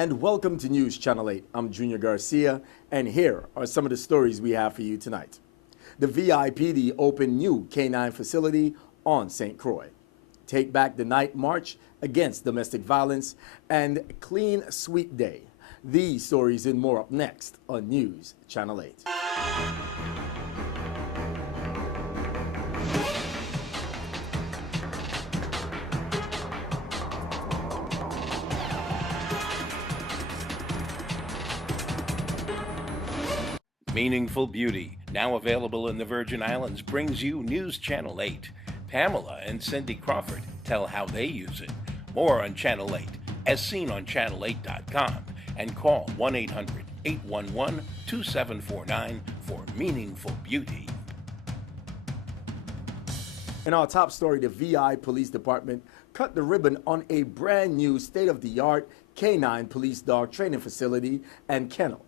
And welcome to News Channel 8. I'm Junior Garcia, and here are some of the stories we have for you tonight. The WSVI-TV opened new K-9 facility on St. Croix. Take back the night march against domestic violence and Clean Sweep Day. These stories and more up next on News Channel 8. Meaningful Beauty, now available in the Virgin Islands, brings you News Channel 8. Pamela and Cindy Crawford tell how they use it. More on Channel 8, as seen on channel8.com, and call 1-800-811-2749 for Meaningful Beauty. In our top story, the VI Police Department cut the ribbon on a brand new state-of-the-art K-9 police dog training facility and kennel,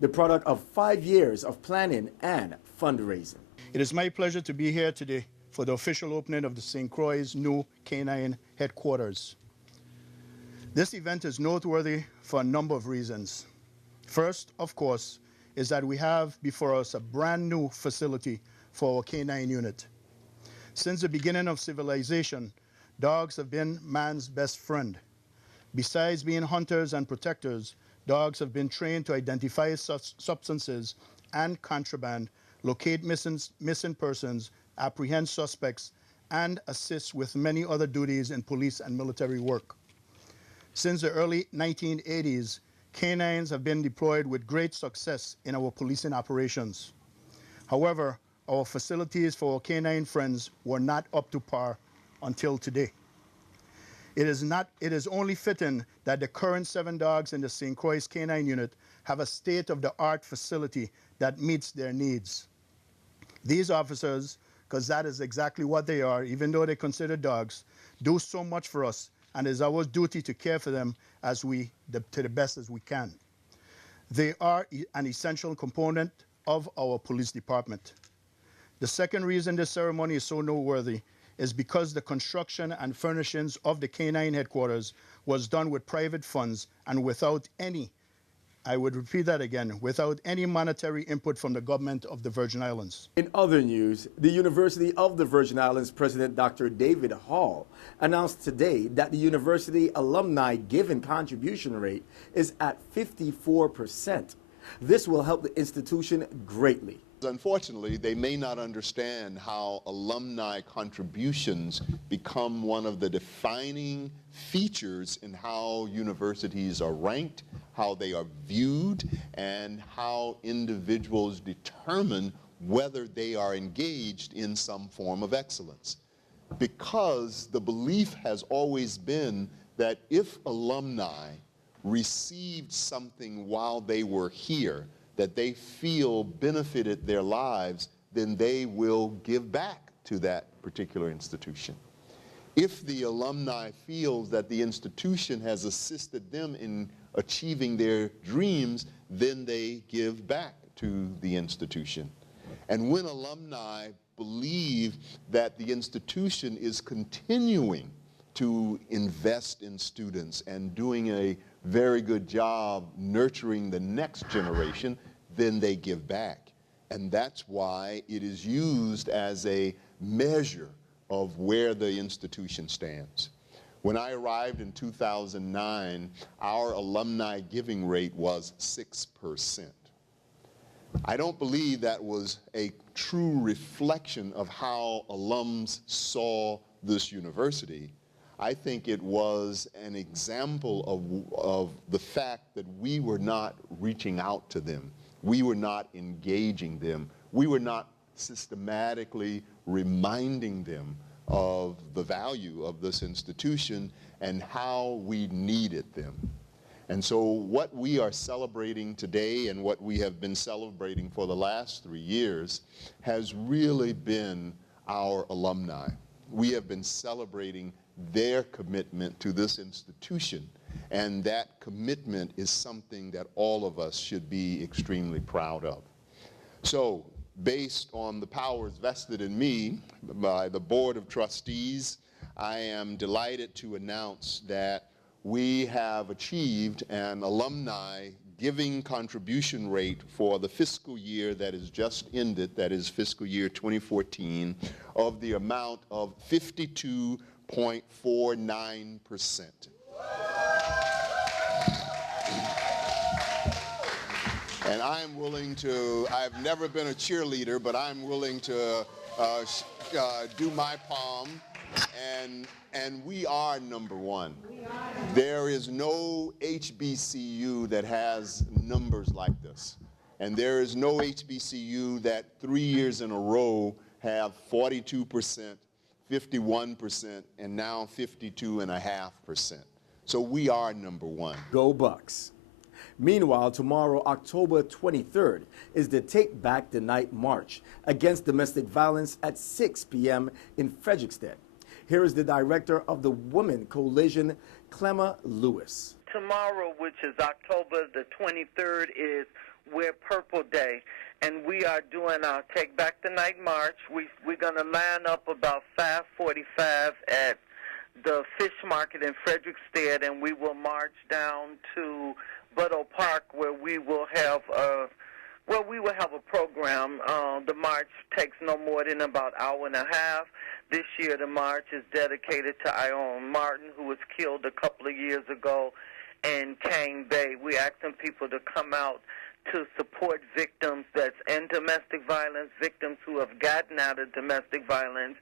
the product of 5 years of planning and fundraising. It is my pleasure to be here today for the official opening of the St. Croix's new K-9 headquarters. This event is noteworthy for a number of reasons. First, of course, is that we have before us a brand new facility for our K-9 unit. Since the beginning of civilization, dogs have been man's best friend. Besides being hunters and protectors, dogs have been trained to identify substances and contraband, locate missing persons, apprehend suspects, and assist with many other duties in police and military work. Since the early 1980s, canines have been deployed with great success in our policing operations. However, our facilities for our canine friends were not up to par until today. It is only fitting that the current 7 dogs in the St. Croix K-9 unit have a state-of-the-art facility that meets their needs. These officers, because that is exactly what they are, even though they're considered dogs, do so much for us, and it is our duty to care for them to the best as we can. They are an essential component of our police department. The second reason this ceremony is so noteworthy is because the construction and furnishings of the K-9 headquarters was done with private funds and without any, I would repeat that again, without any monetary input from the government of the Virgin Islands. In other news, the University of the Virgin Islands President Dr. David Hall announced today that the university alumni given contribution rate is at 54%. This will help the institution greatly. Unfortunately, they may not understand how alumni contributions become one of the defining features in how universities are ranked, how they are viewed, and how individuals determine whether they are engaged in some form of excellence. Because the belief has always been that if alumni received something while they were here that they feel benefited their lives, then they will give back to that particular institution. If the alumni feels that the institution has assisted them in achieving their dreams, then they give back to the institution. And when alumni believe that the institution is continuing to invest in students and doing a very good job nurturing the next generation, then they give back. And that's why it is used as a measure of where the institution stands. When I arrived in 2009, our alumni giving rate was 6%. I don't believe that was a true reflection of how alums saw this university. I think it was an example of the fact that we were not reaching out to them. We were not engaging them. We were not systematically reminding them of the value of this institution and how we needed them. And so what we are celebrating today and what we have been celebrating for the last 3 years has really been our alumni. We have been celebrating their commitment to this institution, and that commitment is something that all of us should be extremely proud of. So, based on the powers vested in me by the Board of Trustees, I am delighted to announce that we have achieved an alumni giving contribution rate for the fiscal year that is just ended, that is fiscal year 2014, of the amount of 52.49%. And I'm willing to, I've never been a cheerleader, but I'm willing to do my palm, and we are number one. There is no HBCU that has numbers like this. And there is no HBCU that 3 years in a row have 42%, 51%, and now 52.5%. So we are number one. Go Bucks. Meanwhile, tomorrow, October 23rd, is the Take Back the Night March against domestic violence at 6 p.m. in Frederiksted. Here is the director of the Women Coalition, Clemma Lewis. Tomorrow, which is October the 23rd, is Wear Purple Day, and we are doing our Take Back the Night March. We're going to line up about 5:45 at the Fish Market in Frederiksted, and we will march down to Butto Park, where we will have a program. The march takes no more than about an hour and a half. This year, the march is dedicated to Ione Martin, who was killed a couple of years ago in Cane Bay. We're asking people to come out to support victims that's in domestic violence, victims who have gotten out of domestic violence,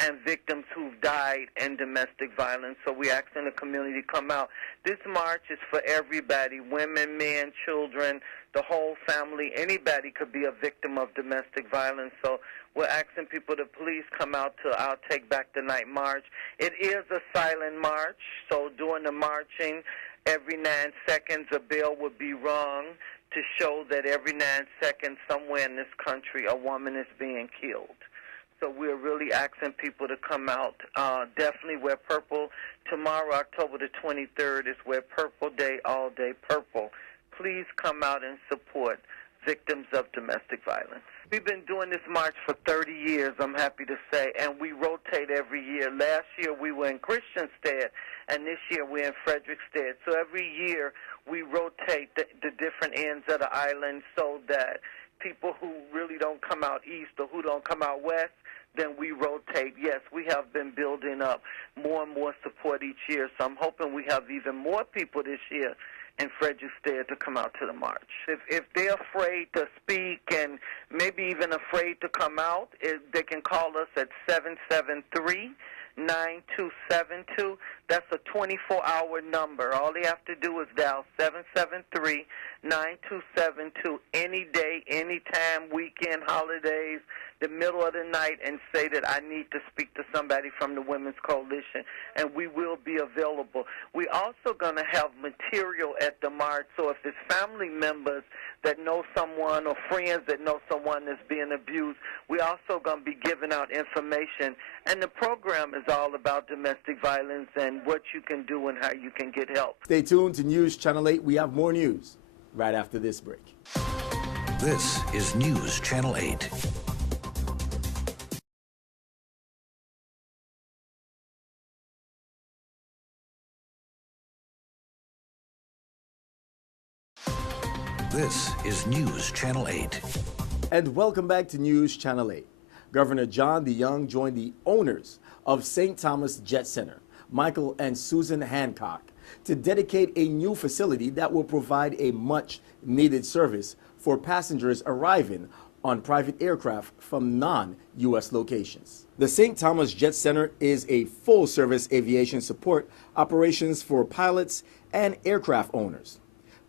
and victims who've died in domestic violence. So we're asking the community to come out. This march is for everybody, women, men, children, the whole family. Anybody could be a victim of domestic violence. So we're asking people to please come out to our Take Back the Night March. It is a silent march, so during the marching, every 9 seconds a bell would be rung to show that every 9 seconds somewhere in this country a woman is being killed. So we're really asking people to come out. Definitely wear purple. Tomorrow, October the 23rd, is Wear Purple Day, all day purple. Please come out and support victims of domestic violence. We've been doing this march for 30 years, I'm happy to say, and we rotate every year. Last year we were in Christiansted, and this year we're in Frederiksted. So every year we rotate the different ends of the island so that people who really don't come out east or who don't come out west, then we rotate. Yes, we have been building up more and more support each year, so I'm hoping we have even more people this year in Frederiksted to come out to the march. If they're afraid to speak and maybe even afraid to come out, they can call us at 773-9272. That's a 24-hour number. All they have to do is dial 773-9272 any day, anytime, weekend, holidays, the middle of the night, and say that I need to speak to somebody from the Women's Coalition, and we will be available. We're also going to have material at the march, so if there's family members that know someone or friends that know someone that's being abused, we're also going to be giving out information. And the program is all about domestic violence and what you can do and how you can get help. Stay tuned to News Channel 8. We have more news right after this break. This is News Channel 8. This is News Channel 8. And welcome back to News Channel 8. Governor John DeYoung joined the owners of St. Thomas Jet Center, Michael and Susan Hancock, to dedicate a new facility that will provide a much-needed service for passengers arriving on private aircraft from non-U.S. locations. The St. Thomas Jet Center is a full-service aviation support operations for pilots and aircraft owners.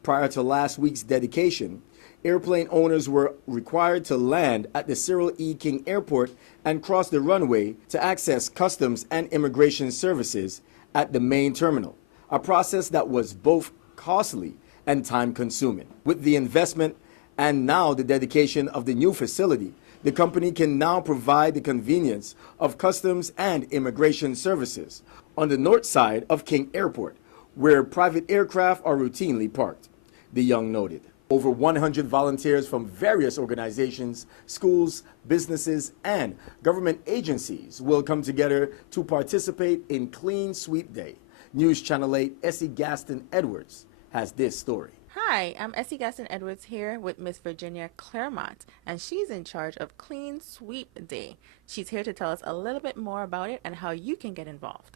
Prior to last week's dedication, airplane owners were required to land at the Cyril E. King Airport and cross the runway to access customs and immigration services at the main terminal, a process that was both costly and time-consuming. With the investment and now the dedication of the new facility, the company can now provide the convenience of customs and immigration services on the north side of King Airport, where private aircraft are routinely parked, DeYoung noted. Over 100 volunteers from various organizations, schools, businesses, and government agencies will come together to participate in Clean Sweep Day, News Channel 8 Essie Gaston Edwards has this story. Hi, I'm Essie Gaston Edwards here with Miss Virginia Claremont, and she's in charge of Clean Sweep Day. She's here to tell us a little bit more about it and how you can get involved.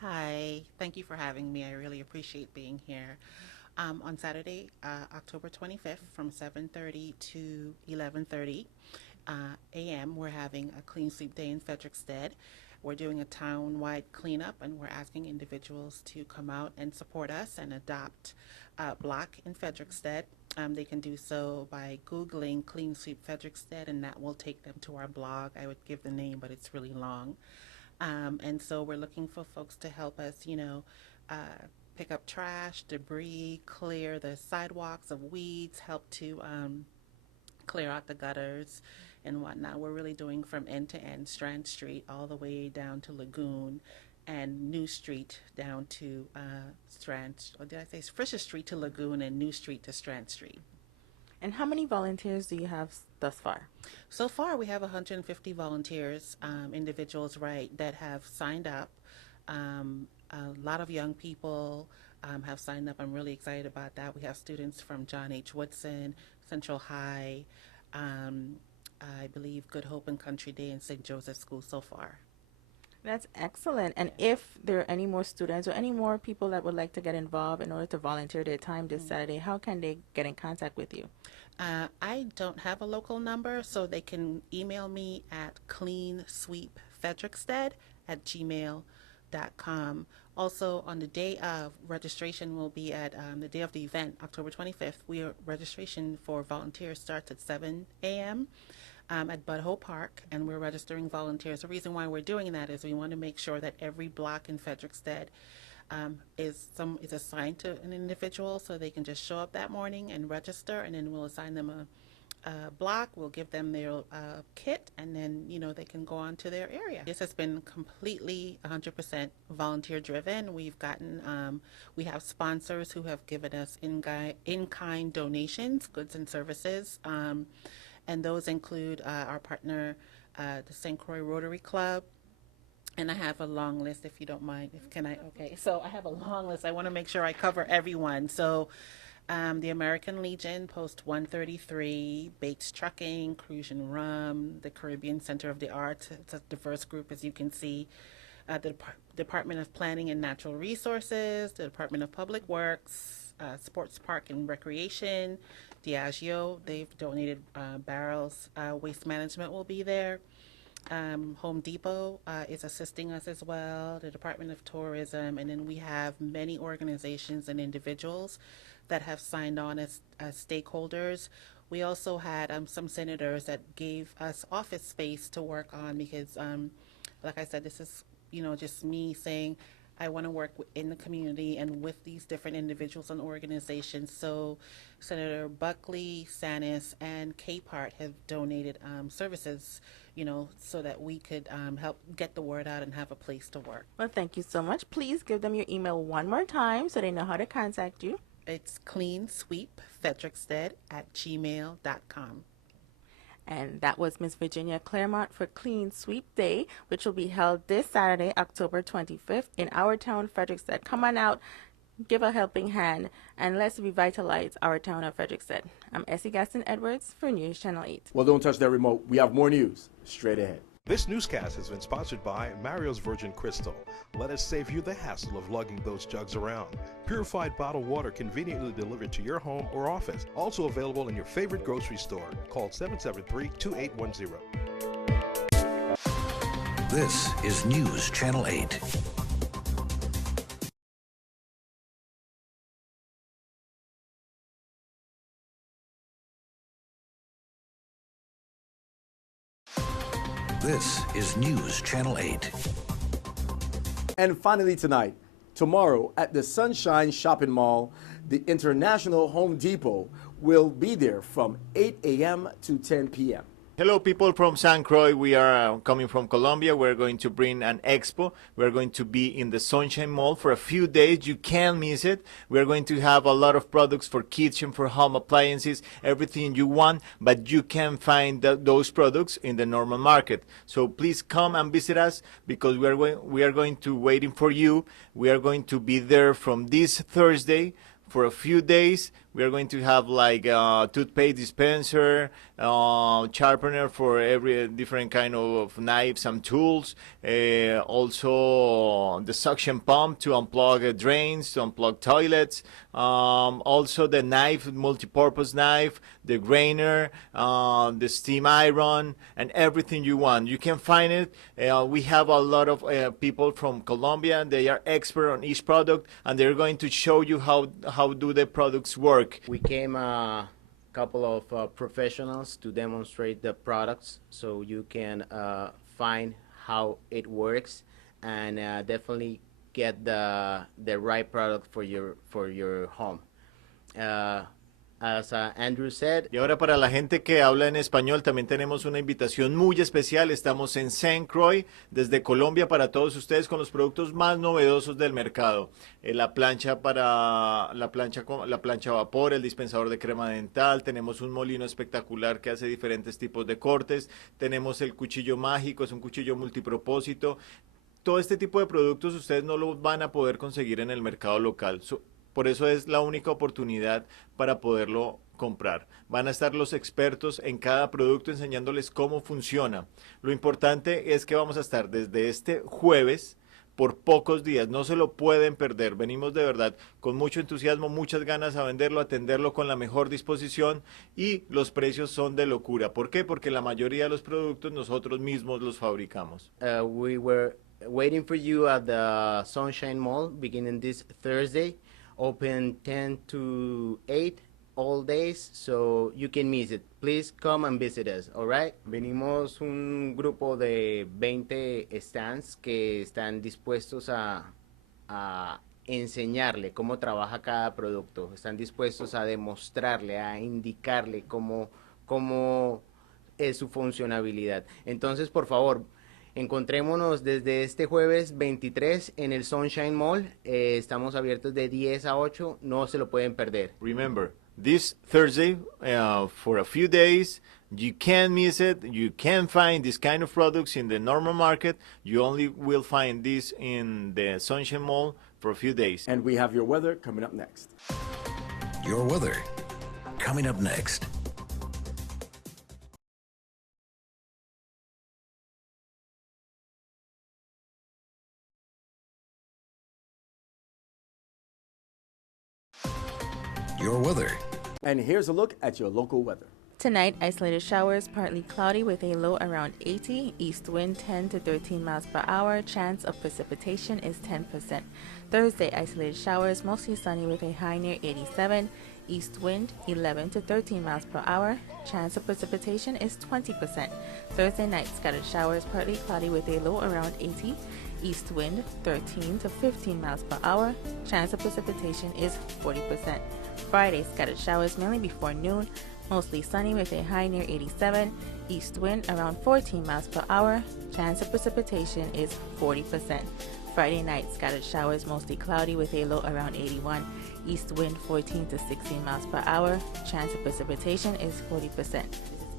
Hi, thank you for having me. I really appreciate being here. On Saturday, October 25th from 7:30 to 11:30 a.m., we're having a Clean Sweep Day in Frederiksted. We're doing a town-wide cleanup, and we're asking individuals to come out and support us and adopt a block in Frederiksted. They can do so by Googling Clean Sweep Frederiksted, and that will take them to our blog. I would give the name, but it's really long. And so we're looking for folks to help us, pick up trash, debris, clear the sidewalks of weeds, help to clear out the gutters and whatnot. We're really doing from end to end, Strand Street all the way down to Lagoon, and New Street down to Fisher Street to Lagoon, and New Street to Strand Street. And how many volunteers do you have thus far? So far, we have 150 volunteers, individuals, that have signed up. A lot of young people have signed up. I'm really excited about that. We have students from John H. Woodson, Central High, I believe Good Hope and Country Day, and St. Joseph School so far. That's excellent. And if there are any more students or any more people that would like to get involved in order to volunteer their time this Saturday, how can they get in contact with you? I don't have a local number, so they can email me at cleansweepfrederiksted@gmail.com. Also, on the day of, registration will be at the day of the event, October 25th. Registration for volunteers starts at 7 a.m. At Budho Park, and we're registering volunteers. The reason why we're doing that is we want to make sure that every block in Frederiksted is assigned to an individual, so they can just show up that morning and register, and then we'll assign them a block. We'll give them their kit, and then they can go on to their area. This has been completely 100% volunteer driven. We have sponsors who have given us in-kind donations, goods and services. And those include our partner, the St. Croix Rotary Club. And I have a long list, if you don't mind. Okay, so I have a long list. I want to make sure I cover everyone. So the American Legion, Post 133, Bates Trucking, Cruise and Rum, the Caribbean Center of the Arts. It's a diverse group, as you can see. The Department of Planning and Natural Resources, the Department of Public Works, Sports Park and Recreation, Diageo, they've donated barrels. Waste Management will be there. Home Depot is assisting us as well, the Department of Tourism, and then we have many organizations and individuals that have signed on as stakeholders. We also had some senators that gave us office space to work on because, like I said, this is just me saying I want to work in the community and with these different individuals and organizations. So Senator Buckley, Sanis, and Capehart have donated services, so that we could help get the word out and have a place to work. Well, thank you so much. Please give them your email one more time so they know how to contact you. It's cleansweepfrederiksted@gmail.com. And that was Miss Virginia Claremont for Clean Sweep Day, which will be held this Saturday, October 25th in our town, Frederiksted. Come on out, give a helping hand, and let's revitalize our town of Frederiksted. I'm Essie Gaston Edwards for News Channel 8. Well, don't touch that remote. We have more news straight ahead. This newscast has been sponsored by Mario's Virgin Crystal. Let us save you the hassle of lugging those jugs around. Purified bottled water conveniently delivered to your home or office. Also available in your favorite grocery store. Call 773-2810. This is News Channel 8. This is News Channel 8. And finally tonight, tomorrow at the Sunshine Shopping Mall, the International Home Depot will be there from 8 a.m. to 10 p.m. Hello, people from San Croix. We are coming from Colombia. We're going to bring an expo. We're going to be in the Sunshine Mall for a few days. You can't miss it. We're going to have a lot of products for kitchen, for home appliances, everything you want, but you can find those products in the normal market. So please come and visit us because we are going to waiting for you. We are going to be there from this Thursday for a few days. We are going to have like a toothpaste dispenser, sharpener for every different kind of knives and tools. Also the suction pump to unplug drains, to unplug toilets. Also the knife, multi-purpose knife, the grainer, the steam iron, and everything you want. You can find it. We have a lot of people from Colombia. They are expert on each product, and they're going to show you how do the products work. We came a couple of professionals to demonstrate the products so you can find how it works and definitely get the right product for your home. As Andrew said. Y ahora para la gente que habla en español también tenemos una invitación muy especial. Estamos en Saint Croix desde Colombia para todos ustedes con los productos más novedosos del mercado. La plancha a vapor, el dispensador de crema dental, tenemos un molino espectacular que hace diferentes tipos de cortes, tenemos el cuchillo mágico, es un cuchillo multipropósito. Todo este tipo de productos ustedes no lo van a poder conseguir en el mercado local. Por eso es la única oportunidad para poderlo comprar. Van a estar los expertos en cada producto enseñándoles cómo funciona. Lo importante es que vamos a estar desde este jueves por pocos días. No se lo pueden perder. Venimos de verdad con mucho entusiasmo, muchas ganas a venderlo, atenderlo con la mejor disposición y los precios son de locura. ¿Por qué? Porque la mayoría de los productos nosotros mismos los fabricamos. We were waiting for you at the Sunshine Mall beginning this Thursday. Open 10 to 8 all days, so you can miss it. Please come and visit us, all right? Venimos un grupo de 20 stands que están dispuestos a enseñarle cómo trabaja cada producto. Están dispuestos a demostrarle, a indicarle cómo es su funcionalidad. Entonces, por favor, encontrémonos desde este jueves 23 en el Sunshine Mall. Estamos abiertos de 10 a 8. No se lo pueden perder. Remember, this Thursday, for a few days, you can't miss it. You can't find this kind of products in the normal market. You only will find this in the Sunshine Mall for a few days. And we have your weather coming up next. Your weather coming up next. Your weather. And here's a look at your local weather. Tonight, isolated showers, partly cloudy with a low around 80, east wind 10 to 13 miles per hour, chance of precipitation is 10%. Thursday, isolated showers, mostly sunny with a high near 87, east wind 11 to 13 miles per hour, chance of precipitation is 20%. Thursday night, scattered showers, partly cloudy with a low around 80, east wind 13 to 15 miles per hour, chance of precipitation is 40%. Friday, scattered showers mainly before noon, mostly sunny with a high near 87, east wind around 14 miles per hour, chance of precipitation is 40%. Friday night, scattered showers mostly cloudy with a low around 81, east wind 14 to 16 miles per hour, chance of precipitation is 40%. This is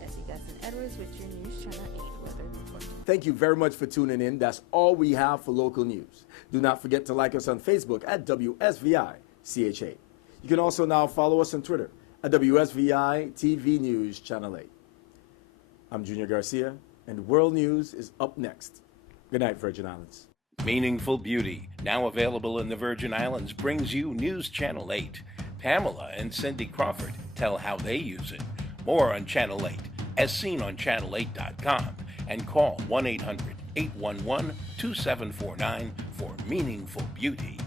Essie Gasson-Edwards with your News Channel 8 weather report. Thank you very much for tuning in. That's all we have for local news. Do not forget to like us on Facebook at WSVI-CHA. You can also now follow us on Twitter at WSVI-TV News Channel 8. I'm Junior Garcia, and World News is up next. Good night, Virgin Islands. Meaningful Beauty, now available in the Virgin Islands, brings you News Channel 8. Pamela and Cindy Crawford tell how they use it. More on Channel 8, as seen on channel8.com, and call 1-800-811-2749 for Meaningful Beauty.